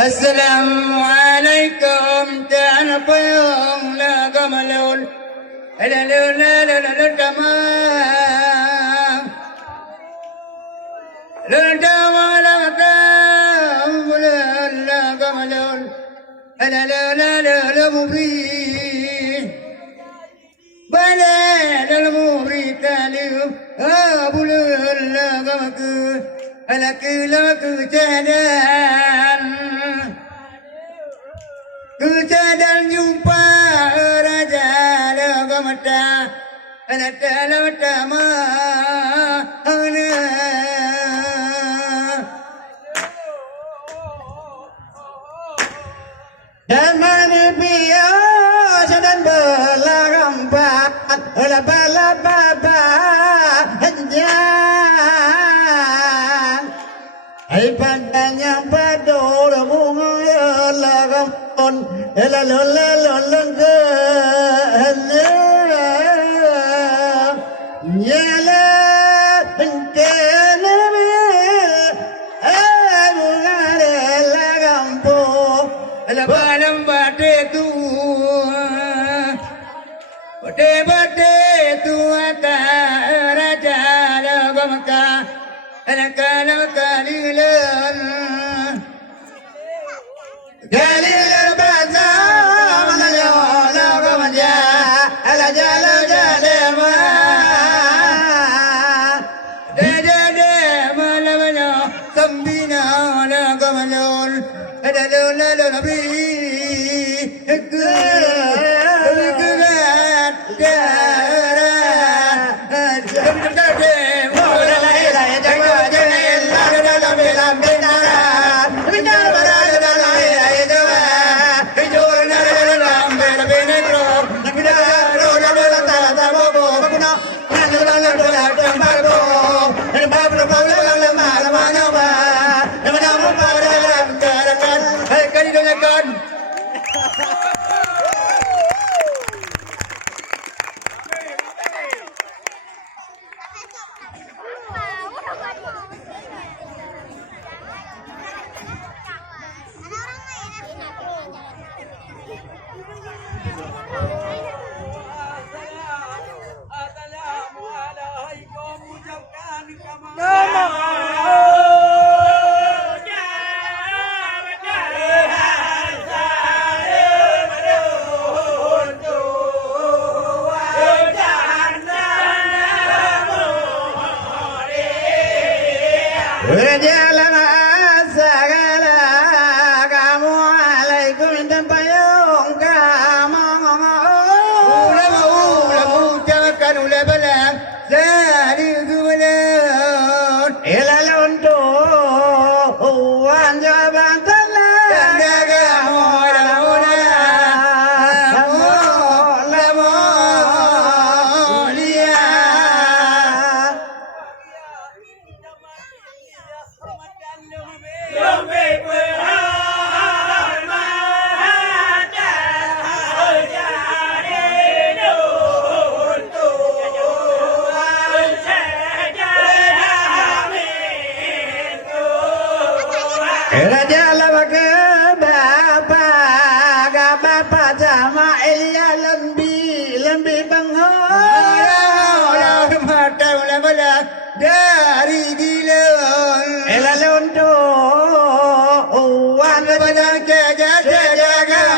Assalamualaikum dan apa yang laga malul la la la la la la tamam la tamam la tamam la laga malul la la la la la mubin bala la mubin talim abu la laga maku alaku laku jalan Kejadan jumpa raja lagamata anata lamata mana dan mani pia sedang berlambat laba-laba hanjang ai padanya pador bunga lagam la la la la la ya la pentene amugare la gampo la balam bate tu ata raja la gamka la kala kalilan kalilan dari gilon elalon to wan bana jaga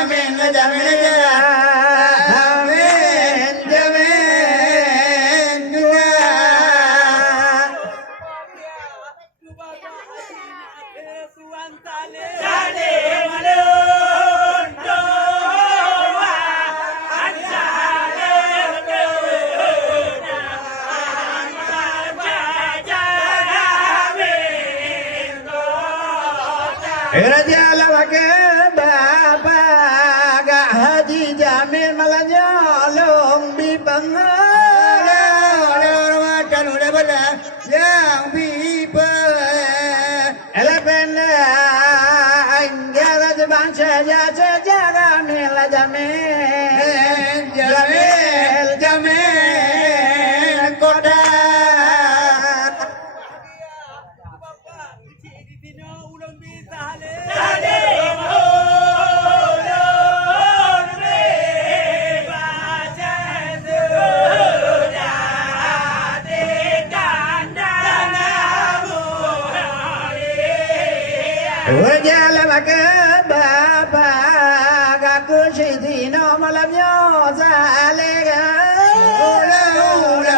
men jamin Raja lawake bapa gak haji jamil malah nyolong bipangala orang udah bala yang bipa elapena anjara jebang saja jamil jamil koda Ujala maka bapa gaku shitino malamyo salega.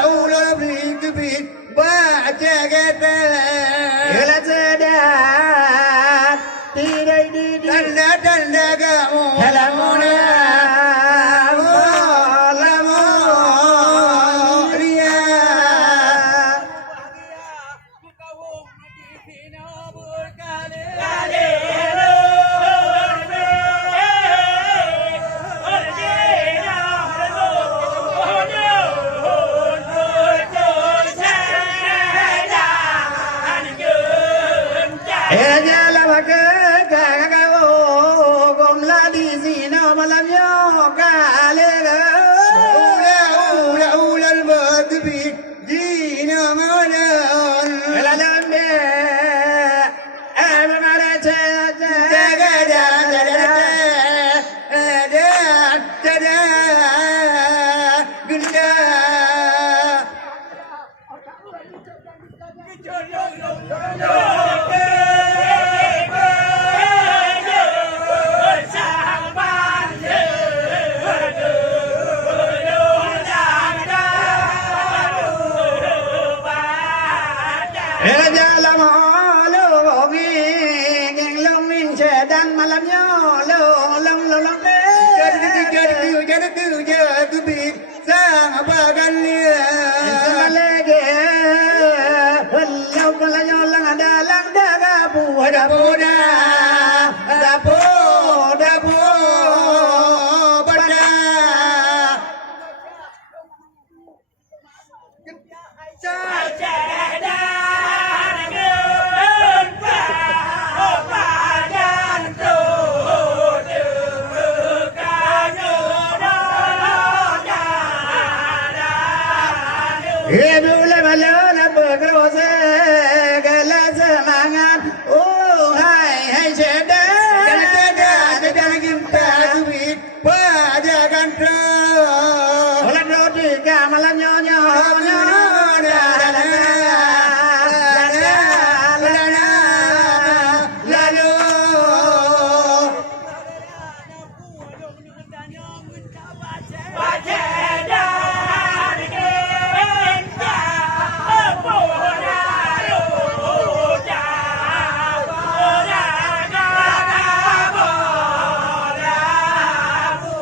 Ula big big ba jagata. Ela seda tidai di Tanda gamu. halamuna Ella maka gaga gom la di zino malamyo galega. Ula big big dina malan. Ela lambe amara cha Ela jala malo gi geng long min che dan malamyo long Jadi big sang apa galia. Samalege Hello kalayo lang ada lang daga buhada buda Dapo bada. Ebule balona berkrose gala semangat oh hai seda Jangan kita duit pada kantor. Olah roti ka malam nyonya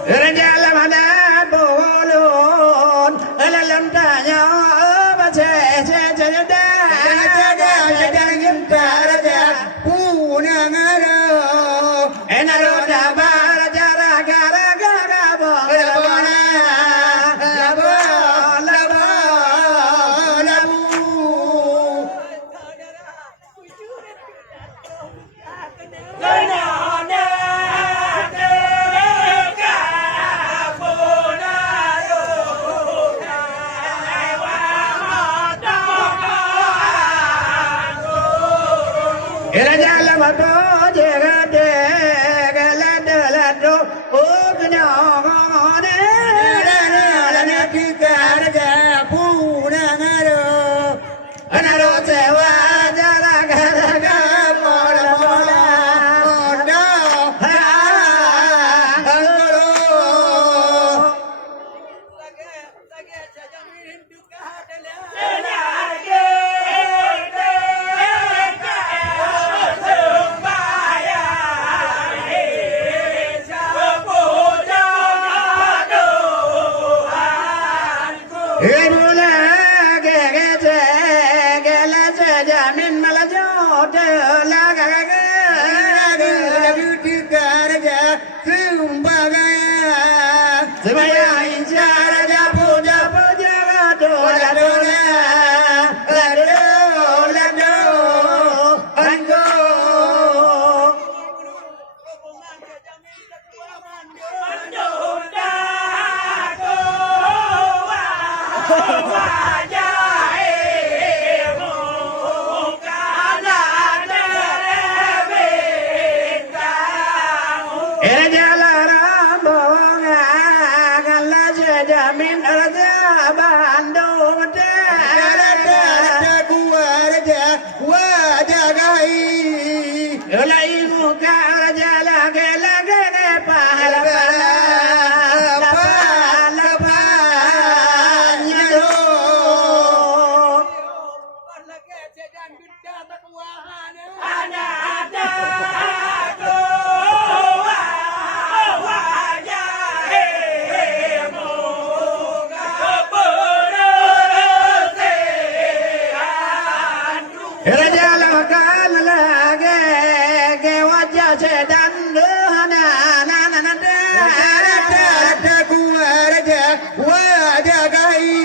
Rajala mana bolon alam tanya baca jada Jangan kita raja punang ada. enaro dabar jara gara bona Rajala mato jegade galado ogno Kita raja punang ada. anaro sewa jara gara bona Ebula gege gela jamin malajo la gaga Kita raja sembagaya. Semaya incara puja gado lado anggo Raja lamakan lagi ke wajah sedan dehana nananda Raja gua raja wajah gai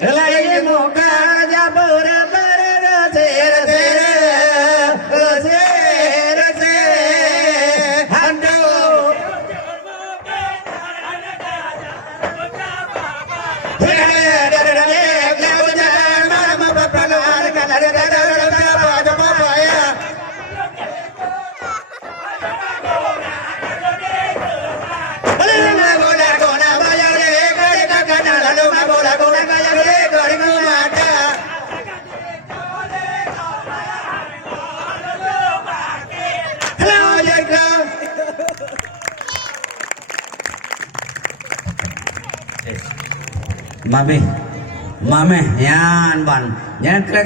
lagi muka jabur berser handu Mame, yan ban. Yan kira